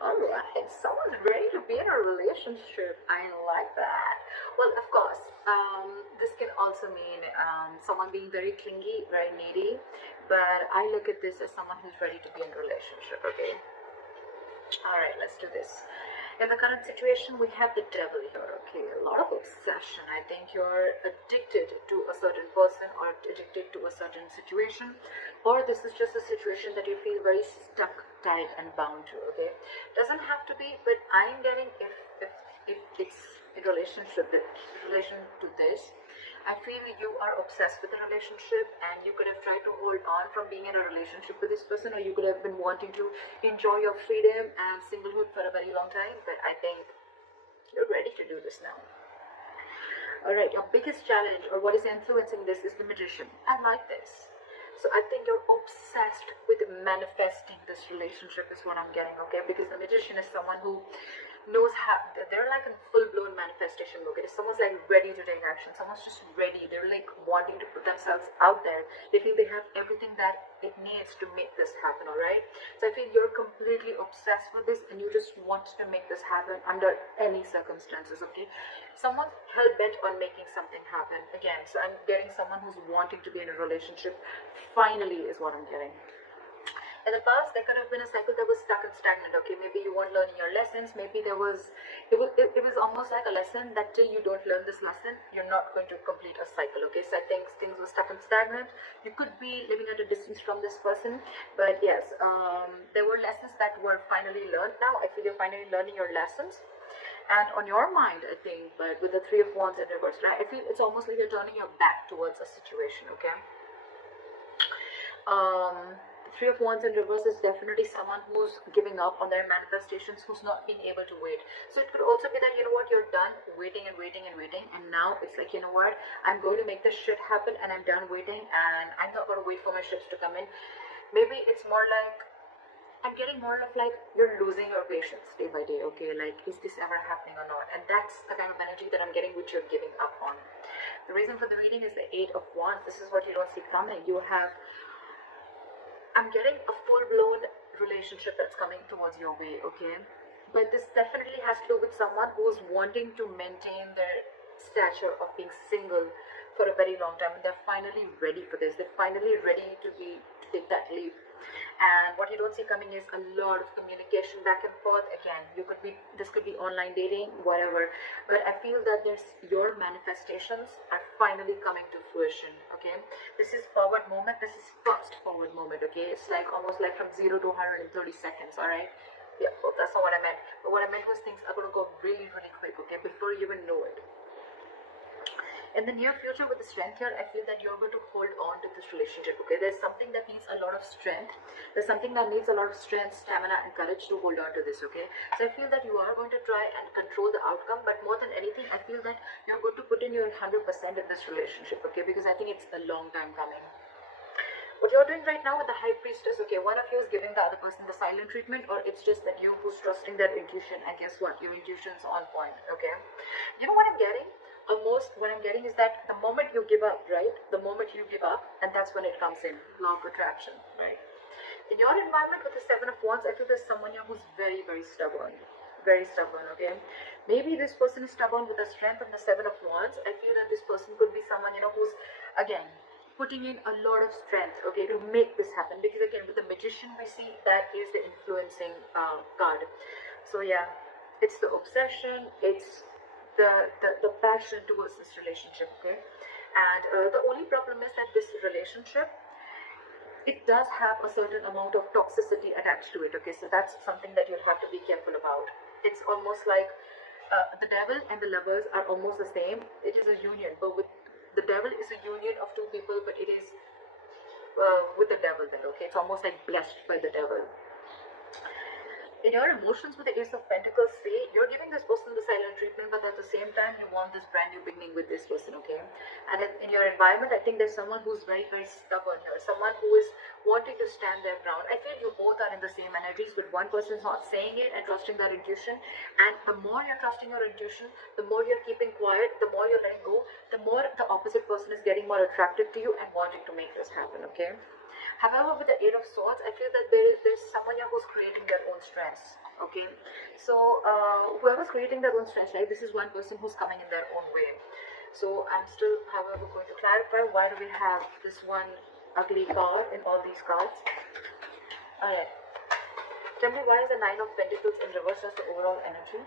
Alright, someone's ready to be in a relationship. I like that. Well, of course, this can also mean someone being very clingy, very needy, but I look at this as someone who's ready to be in a relationship, okay? Alright, let's do this. In the current situation, we have the devil here, okay? A lot of obsession. I think you're addicted to a certain person or addicted to a certain situation, or this is just a situation that you feel very stuck, tied, and bound to, okay? Doesn't have to be, but I'm getting if it's in relation to this, I feel you are obsessed with the relationship and you could have tried to hold on from being in a relationship with this person, or you could have been wanting to enjoy your freedom and singlehood for a very long time, but I think you're ready to do this now. Alright, your biggest challenge or what is influencing this is the magician. I like this. So I think you're obsessed with manifesting this relationship is what I'm getting, okay? Because the magician is someone who knows how, they're like in full-blown manifestation mode. Okay? Someone's like ready to take action. Someone's just ready. They're like wanting to put themselves out there. They feel they have everything that it needs to make this happen, all right? So I feel you're completely obsessed with this and you just want to make this happen under any circumstances, okay? Someone's hell-bent on making something happen. Again, so I'm getting someone who's wanting to be in a relationship. Finally is what I'm getting. In the past, there could have been a cycle that was stuck and stagnant, okay? Maybe you weren't learning your lessons. Maybe it was almost like a lesson that till you don't learn this lesson, you're not going to complete a cycle, okay? So I think things were stuck and stagnant. You could be living at a distance from this person, but yes, there were lessons that were finally learned now. I feel you're finally learning your lessons. And on your mind, I think, but with the Three of Wands in reverse, right? I feel it's almost like you're turning your back towards a situation, okay? The Three of Wands in reverse is definitely someone who's giving up on their manifestations, who's not being able to wait. So it could also be that, you know what, you're done waiting and waiting and waiting, and now it's like, you know what, I'm going to make this shit happen and I'm done waiting and I'm not going to wait for my ships to come in. Maybe it's more like, I'm getting more of like you're losing your patience day by day, okay? Like, is this ever happening or not? And that's the kind of energy that I'm getting, which you're giving up on. The reason for the reading is the Eight of Wands. This is what you don't see coming. You have, I'm getting a full-blown relationship that's coming towards your way, okay? But this definitely has to do with someone who's wanting to maintain their stature of being single for a very long time, and they're finally ready for this. They're finally ready to take that leap. And what you don't see coming is a lot of communication back and forth. Again, this could be online dating, whatever, but I feel that your manifestations are finally coming to fruition, okay? This is forward moment. This is fast forward moment, okay? It's like almost like from 0 to 130 seconds, all right? Yeah, well, that's not what I meant. But what I meant was things are going to go really, really quick, okay, before you even know it. In the near future with the strength here, I feel that you're going to hold on to this relationship, okay? There's something that needs a lot of strength. There's something that needs a lot of strength, stamina, and courage to hold on to this, okay? So I feel that you are going to try and control the outcome, but more than anything, I feel that you're going to put in your 100% in this relationship, okay? Because I think it's a long time coming. What you're doing right now with the High Priestess, okay, one of you is giving the other person the silent treatment, or it's just that you who's trusting their intuition, and guess what? Your intuition's on point, okay? You know what I'm getting? Almost what I'm getting is that the moment you give up, right? The moment you give up, and that's when it comes in, law of attraction, right? In your environment with the Seven of Wands, I feel there's someone here who's very, very stubborn. Very stubborn, okay? Maybe this person is stubborn with the strength of the Seven of Wands. I feel that this person could be someone, you know, who's, again, putting in a lot of strength, okay, to make this happen. Because again, with the Magician, we see that is the influencing card. So yeah, it's the obsession, it's the passion towards this relationship, okay? And the only problem is that this relationship, it does have a certain amount of toxicity attached to it, okay? So that's something that you'll have to be careful about. It's almost like the devil and the lovers are almost the same. It is a union, but with the devil is a union of two people, but it is with the devil then, okay? It's almost like blessed by the devil. In your emotions with the Ace of Pentacles, say you're giving this person the silent treatment, but at the same time you want this brand new beginning with this person, okay? And in your environment, I think there's someone who's very, very stubborn here, someone who is wanting to stand their ground. I feel you both are in the same energies, but one person's not saying it and trusting their intuition, and the more you're trusting your intuition, the more you're keeping quiet, the more you're letting go, the more the opposite person is getting more attracted to you and wanting to make this happen, okay? However, with the Eight of Swords, I feel that there's someone here who's creating their own stress. Okay, so whoever's creating their own stress, right? This is one person who's coming in their own way. So I'm still, however, going to clarify why do we have this one ugly card in all these cards. Alright. Tell me, why is the Nine of Pentacles in reverse as the overall energy?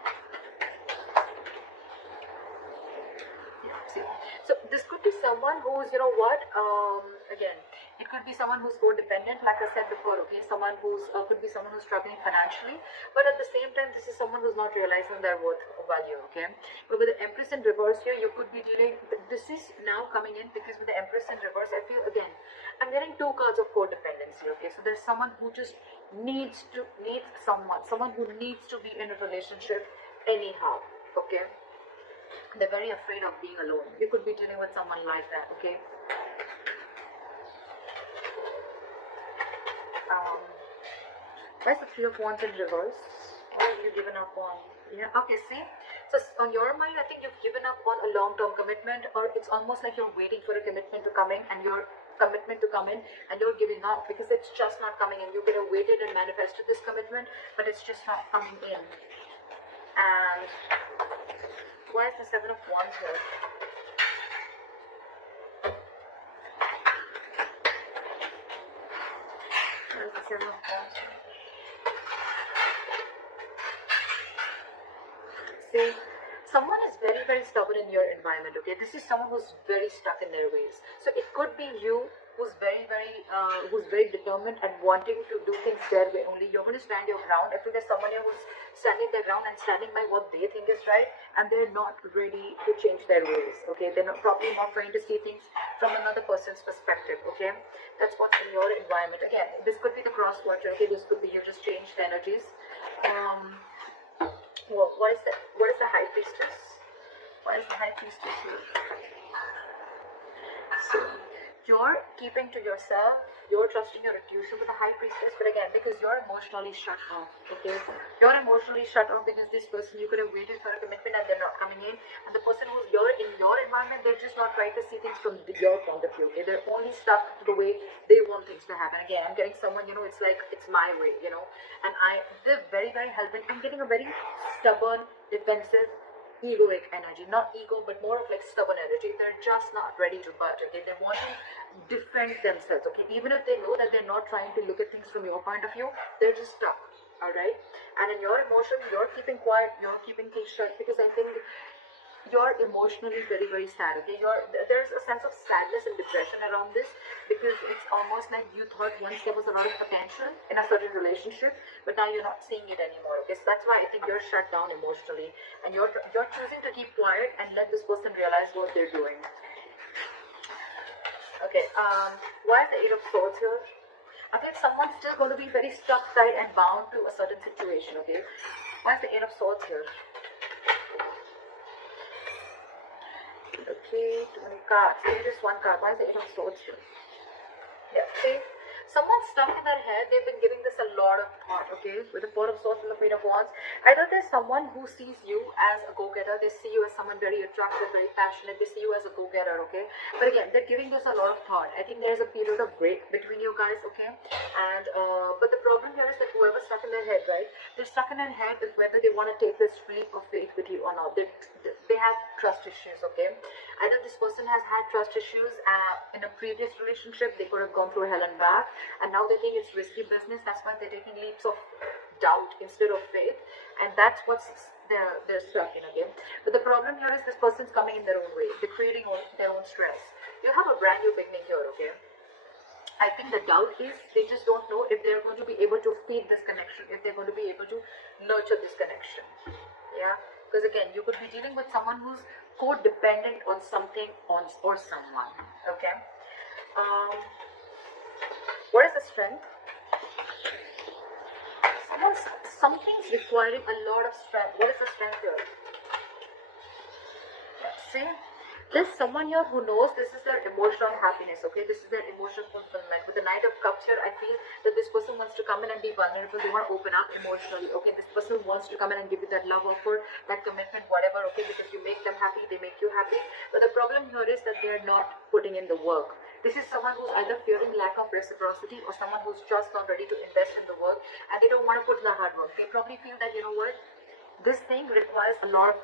Yeah, see. So this could be someone who's, you know what, again, it could be someone who's codependent, like I said before, okay, someone who's, could be someone who's struggling financially, but at the same time, this is someone who's not realizing their worth or value, okay. But with the Empress in reverse here, you could be dealing, this is now coming in because with the Empress in reverse, I feel, again, I'm getting two cards of codependency, okay. So there's someone who just needs someone who needs to be in a relationship anyhow, okay. They're very afraid of being alone. You could be dealing with someone like that, okay. Where's the Three of Wands in reverse? What have you given up on? Yeah, okay, see? So on your mind, I think you've given up on a long-term commitment, or it's almost like you're waiting for a commitment to come in, and your commitment to come in, and you're giving up because it's just not coming in. You could have waited and manifested this commitment, but it's just not coming in. And why is the Seven of Wands here? Where's the Seven of Wands? See, someone is very, very stubborn in your environment, okay? This is someone who's very stuck in their ways. So it could be you who's very determined and wanting to do things their way only. You're going to stand your ground. I feel there's someone here who's standing their ground and standing by what they think is right, and they're not ready to change their ways, okay? They're probably not trying to see things from another person's perspective, okay? That's what's in your environment. Again, this could be the cross watcher, okay? This could be you just changed energies. Well, what is the High Priestess? What is the High Priestess here? So you're keeping to yourself, you're trusting your intuition with the High Priestess, but again, because you're emotionally shut off, okay? You're emotionally shut off because this person, you could have waited for a commitment and they're not coming in, and the person who's in your environment, they're just not trying to see things from your point of view, okay? They're only stuck to the way they want things to happen. Again, I'm getting someone, you know, it's like, it's my way, you know, and they're very, very hell-bent. I'm getting a very stubborn, defensive, egoic energy, not ego, but more of like stubborn energy. They're just not ready to budge, okay? They want to defend themselves, okay? Even if they know that they're not trying to look at things from your point of view, they're just stuck, all right? And in your emotion, you're keeping quiet, you're keeping things shut, because I think you're emotionally very, very sad, okay? There's a sense of sadness and depression around this, because it's almost like you thought once there was a lot of potential in a certain relationship, but now you're not seeing it anymore, okay? So that's why I think you're shut down emotionally, and you're choosing to keep quiet and let this person realize what they're doing. Okay, why is the Eight of Swords here? I think someone's still going to be very stuck, tight, and bound to a certain situation, okay? Why is the Eight of Swords here? Okay, too many cards. Maybe just one card. Why is the Eight of Swords here? Yeah, see? Someone's stuck in their head. They've been giving this a lot of thought, okay? With the Four of Swords and the Queen of Wands. Either there's someone who sees you as a go-getter. They see you as someone very attractive, very passionate. They see you as a go-getter, okay? But again, they're giving this a lot of thought. I think there's a period of break between you guys, okay? And, but the problem here is that whoever's stuck in their head, right? They're stuck in their head with whether they want to take this leap of faith with you or not. They have trust issues, okay? Either this person has had trust issues in a previous relationship. They could have gone through hell and back, and now they think it's risky business. That's why they're taking leaps of doubt instead of faith, and that's what's they're stuck in, again. But the problem here is this person's coming in their own way. They're creating their own stress. You have a brand new beginning here, okay? I think the doubt is they just don't know if they're going to be able to feed this connection, if they're going to be able to nurture this connection. Yeah, because again, you could be dealing with someone who's codependent on something or someone, okay? What is the strength? Something's requiring a lot of strength. What is the strength here? See? There's someone here who knows this is their emotional happiness, okay? This is their emotional fulfillment. With the Knight of Cups here, I feel that this person wants to come in and be vulnerable. They want to open up emotionally, okay? This person wants to come in and give you that love offer, that commitment, whatever, okay? Because you make them happy, they make you happy. But the problem here is that they're not putting in the work. This is someone who's either fearing lack of reciprocity or someone who's just not ready to invest in the work and they don't want to put in the hard work. They probably feel that, you know what, this thing requires a lot of